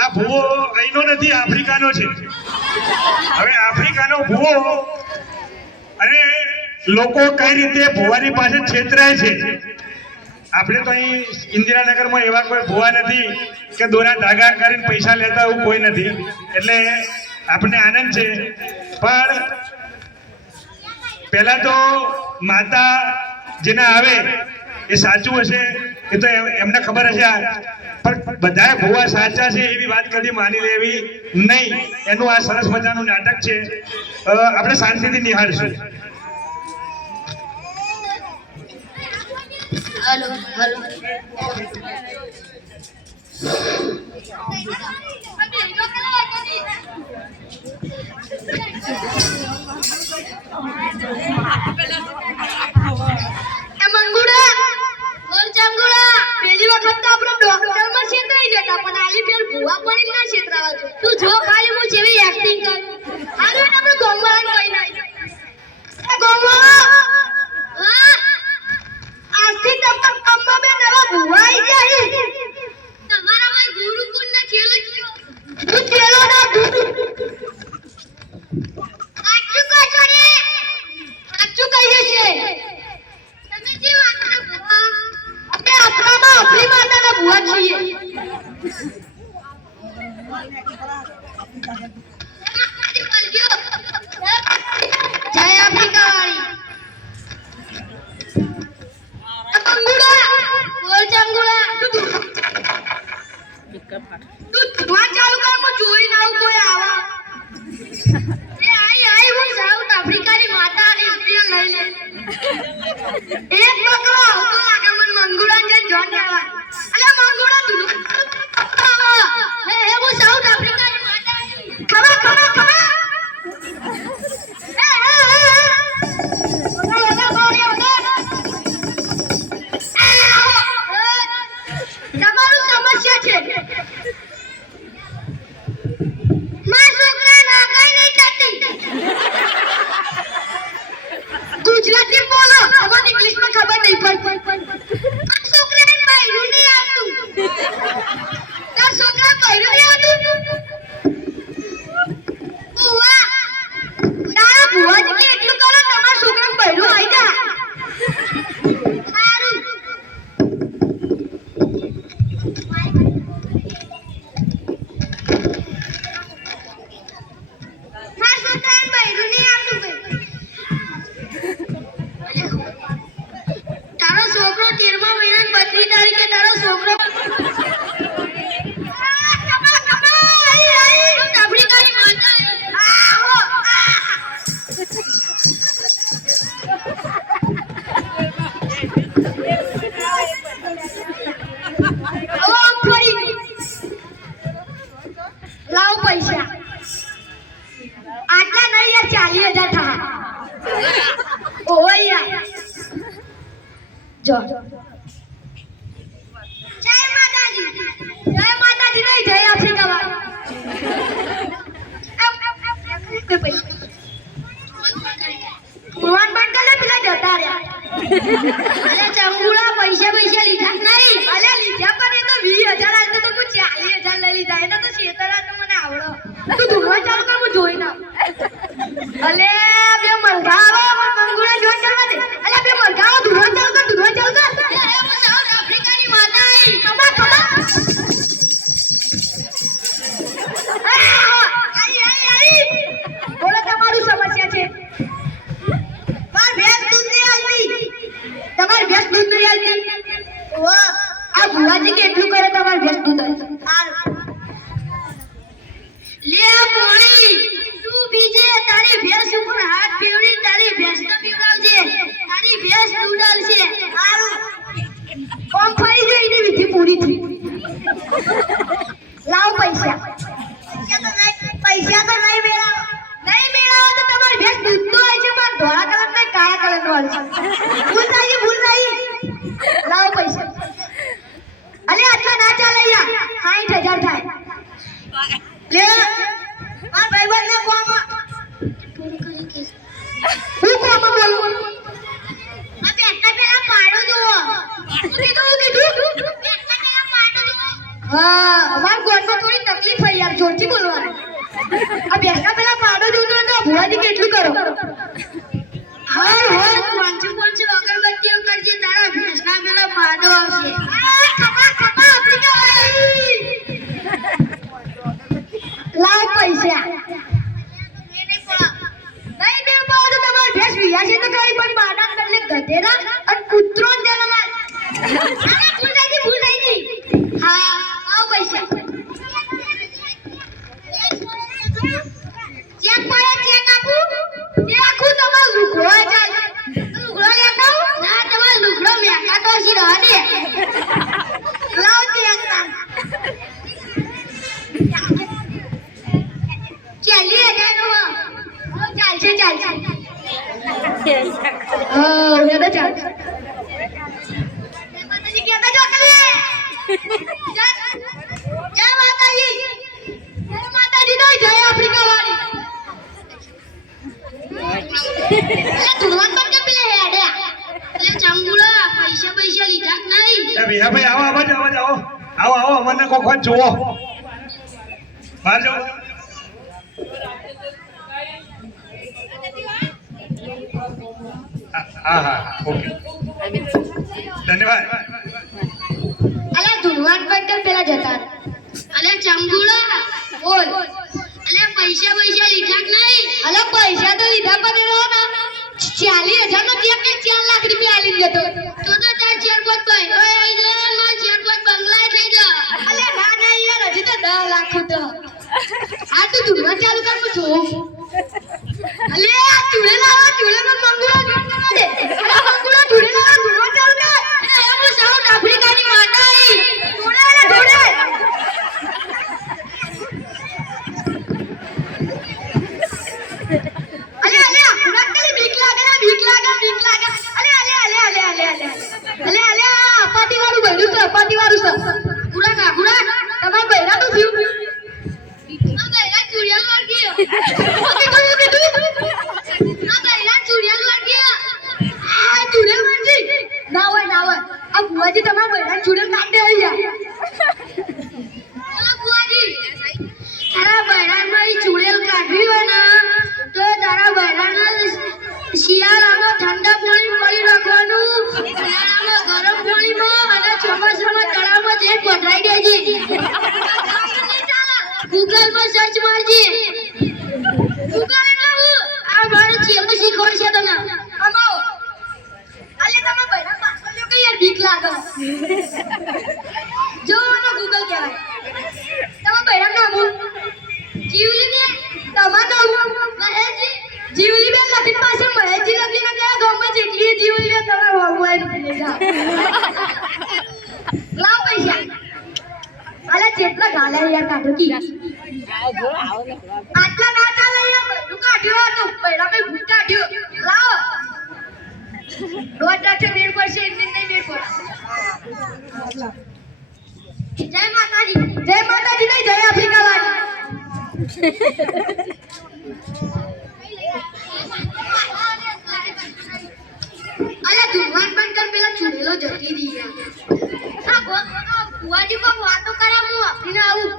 આ ભૂવો અહીંનો નથી, આફ્રિકાનો છે. હવે આફ્રિકાનો ભૂવો અને લોકો કઈ રીતે ભૂવાની પાસે છેતરાય છે. આપણે તો અહીં ઇન્દિરાનગરમાં એવા કોઈ ભૂવા નથી કે દોરા ધાગા કરીને પૈસા લેતા એવું કોઈ નથી, એટલે આપણને આનંદ છે. પણ પહેલા તો માતા જેના આવે એ સાચું હશે એ તો એમને ખબર હશે, પણ બધા ભૂવા સાચા છે એવી વાત કદી માની લેવી નહીં. એનું આ સરસ મજાનું નાટક છે, આપણે શાંતિથી નિહાળશું. हेलो हेलो मंगुड़ा और चंगुड़ा पहली वक्त तो આપણો ડોક્ટર માં છેતરાઈ જતા, પણ આલી ફેર ભૂવા પડી ના છેતરાવા જો. તું જો ખાલી હું જેવી એક્ટિંગ કરું. હાલો ને આપણે ગોમવાળાને કહી નાખી. એ ગોમવાળા, હા આજથી તમને કમ્મા બે નવા ભૂવા આવી જાય. તમારામાં ગુરુકુળ ના ચેલો કયો? તું ચેલો ના આચું કો છોડી આચું કહીએ છે. તમે જે માતાના ભૂવા, આપણે આપણામાં આપણી માતાના ભૂવા છીએ. જય આફ્રિકા વાળી બોલ ચંગુડા. તું વાત ચાલુ કર, હું જોઈ ના આવું કોઈ આવા. એ આઈ હું સાઉથ આફ્રિકાની માતા અને ઇન્ડિયન લઈ લે. એક પકડો આવતો લાગે મને મંગુડા જે જોન જવા. અલે મંગુડા તું હે હું સાઉથ આફ્રિકાની માતા ખબર ખબર ખબર. ગુજરાતી બોલો, તમને ઇંગ્લિશમાં ખબર નહીં પડતી. આ છોકરાને બૈરું નહીં આવતું. તાર છોકરા બૈરું નહીં આવતું. ભુવા, તારા ભુવાજી કે એટલું કરો, તમારા છોકરાને બૈરું આવી જા. સારું. મારા છોકરાને બૈરું નહીં આવતું ભાઈ. તારો છોકરો 13મા મહિનાની 32 તારીખે તારો છોકરો આફ્રિકાની માતા આવો. આમ ફરી લાવ પૈસા આટલા નહીં યાર, 40,000 થા. ઓય યાર જો જય માતાજી. જય માતાજી નહીં, જય આફ્રિકા વાળા. ભગવાન બંધ કરે પેલા જતા રહ્યા. અરે ચંગુડા પૈસા લીધા નહીં. અરે લીધા પણ એ તો 20,000 આવતો તો હું 40,000 લઈ લીધા. એને તો છેતરા તો મને આવડો. તું ધૂળવા ચાલુ કર, હું જોઈ ના. અલે બે મરઘા આવે મંગુડા જોઈ કરવા દે. અલે બે મરઘા આવે, ધૂળવા ચાલુ કર, ધૂળવા ચાલુ કર. એ હું સાઉથ આફ્રિકાની માતા આવી. ખબર ખબર. આઈ બોલો, તમારું સમસ્યા છે. માર ભેંસ દૂધ નહીં આલતી. તમારી ભેંસ દૂધ નહીં આલતી. ઓ આ ભુવાજી કે એટલું કરે, તમારી ભેંસ દૂધ આલતી. લે પોણી તું બીજે તારી ભેંસ ઉપર હાથ ફેરવી તારી ભેંસ ને પીવડાવજે. તારી ભેંસ દૂધ આલશે. સારું કોમ ફરી ગઈ ની વિધિ પૂરી થઈ. લાવ પૈસા. પૈસા તો નહીં મેળાવો. નહીં મેળાવો તો તમારી ભેંસ દૂધ તો આવી છે, પણ ધોળા કલર ને કાળા કલર નો આવી છે. ભૂલ થઈ. લાવ પૈસા. અલે આટલા ના ચાલે યાર. 60,000 થાય. લે આ ભાઈબંધ ને કોમ હું કોમ બોલું. આ બેટા પેલા પાડો જો. હું કીધું બેટા પેલા પાડો જો. હા અમાર કોણ આ બેસના પેલા પાડો જોતો તો ભુવાજી કેટલું કરો હર હર 500 અગરબત્તીઓ કરજે તારા ભેંસના પેલા પાડો આવશે ખપા ખપા આફ્રિકા વાળી લાવ પૈસા નહીં દે પાડો તમાર ભેંસ વિયા છે તો કઈ પણ પાડા બદલે ગધેડા અને કૂતરો જ જન્મ અરે ભૂલ થઈ ગઈ હા આવ પૈસા ચેક પડે ચેક આપું તે આખું તમાર લુગડો ચાલ લુગડો લેતો ના તમાર લુગડો મેકાતો સી રહે દે લાવ ચેક તાન ચાલી હજારનો ચાલશે હવે તો ચાલશે માતાજી કહેતા જો કલે જય માતાજી તો જય આફ્રિકા વાળી ધુરવાન પર કે પેલે હેડે અરે ચંગુડા પૈસા લીધા કે નહીં એ વિહાભાઈ આવો અમને કોક વાર જોવો બહાર જાઓ હા ઓકે ધન્યવાદ અલે ધુરવાન પર કે પેલા જતા અલે ચંગુડા બોલ અલે પૈસા લીધા કે નહીં અલે પૈસા તો લીધા પણ રહો ને 40,000 નો ચેક ને 4 લાખ રૂપિયા આલી જતો તો તાર ચેરપોટ ભાઈ ઓય આઈ જો માર ચેરપોટ બંગલા થઈ જા અલે ના યાર હજી તો 10 લાખ તો આ તો ધુરવાન ચાલુ કર હું જોઉં અલે આ ચૂડે માં મંગુડા જોડ કરવા દે અરે મંગુડા ચૂડે લાવા ધુરવાન ચાલુ કર એ હું સાઉથ આફ્રિકાની માતા આઈ ઢોડે અલે અપાતી વાળું છે ગુડા તમાર બૈરા તો થયું આ બૈરા ચુડિયાલ વાર ગયો ના હોય આ બુવાજી તમાર બૈરા ચુડિયાલ કાઢ દે અહીંયા બુવાજી તારા બૈરામાં ચુડિયાલ કાઢવી હોય ને તો તારા બૈરાના શિયાળામાં ઠંડા પાણી કરી રાખવાનું ઉનાળામાં ગરમ પાણીમાં અને ચોમાસામાં તળાવમાં જઈને પધરાઈ દેજે ગૂગલ પર સર્ચ મારજે ગૂગલ એટલે હું આ મારું ચેપ શીખવાડશે તમે અમાઓ અલે તમે બૈરા પાછળ લ્યો કે યાર બીક લાગે જો ને ગૂગલ કહેવાય તમે બૈરા નામ જીવલી ને તમાર નામ મહેશજી જીવલી બેન લખીને પાછળ મહેશજી લખીને કયા ગામમાં જેટલી જીવલીઓ તમે ભગવાન લઈ જાઓ લાવ પૈસા અલે જેટલા ગાલે યાર કાઢો કી આટલા ના ચાલે યાર બધું કાઢ્યો તો પહેલા મેં ભૂત કાઢ્યો લાવ દોઢ લાખ મેળ પડશે એટલે નહીં મેળ પડે જય માતાજી નહીં જય આફ્રિકા વાળી અલે ધુરવાન બંધ પેલા ચૂડેલો જતી રહી આ બુવાજી પર વાતો કરે હું આપીને આવું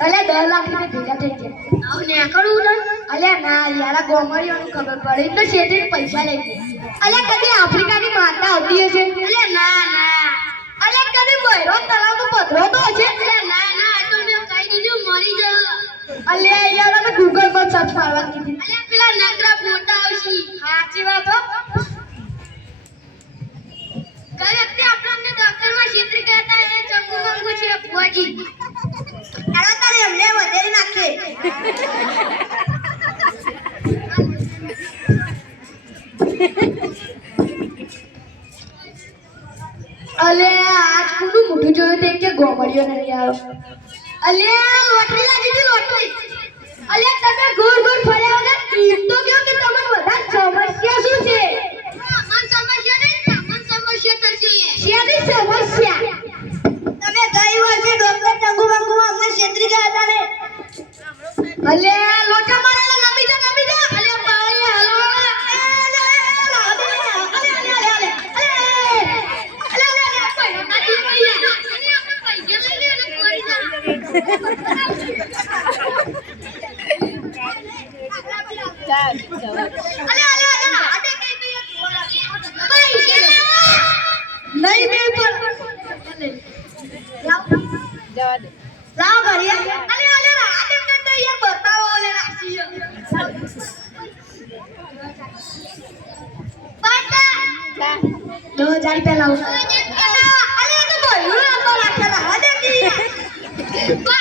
અલે 10 લાખ રૂપિયા ભેગા થઈ ગયા આવ ને કરું ને અલે ના યાર આ ગોમડીઓનું ખબર પડે એટલે શેઠે પૈસા લઈ ગયા અલે કદી આફ્રિકાની માતા આવતી હશે અલે ના અલે કદી બૈરો તળાવમાં પધરો તો હશે અલે ના તો મેં કહી દીધું મરી જા અલે યાર અમે ગૂગલ પર સર્ચ મારવા કીધી અલે પેલા નકરા ફોટા આવશે સાચી વાત હો કઈ વખતે આપણને ડોક્ટરમાં છેતરી ગયા હતા એ ચંગુ મંગુ છે ભુવાજી તારા તારે એમને વધેરી નાખે અલે આજ કોનું મોઢું જોયું તે કે ગોમડીઓ નહીં આવ્યો અલે લોટરી લાગી ગઈ લોટરી અલે તમે ગોળ ફર્યા વગર ટીમ તો ગયો કે તમને બધા સમસ્યા શું છે અમન સમસ્યા નહીં અમન સમસ્યા થશે શેની સમસ્યા તમે ગઈ વર્ષે ડોક્ટર ચંગુ મંગુ અમને છેતરી ગયા હતા ને અલે લોટા મારેલા નમી જા અલે પાણી હાલો અલે આટે કઈ તો નહીં બે પર લાવ ઘડિયા અલે આટે કઈ તો યાર બતાવો ઓલે રાશી પાટા 2000 રૂપિયા લાવ અલે તો બોલ્યું તો રાખેલા હદે કી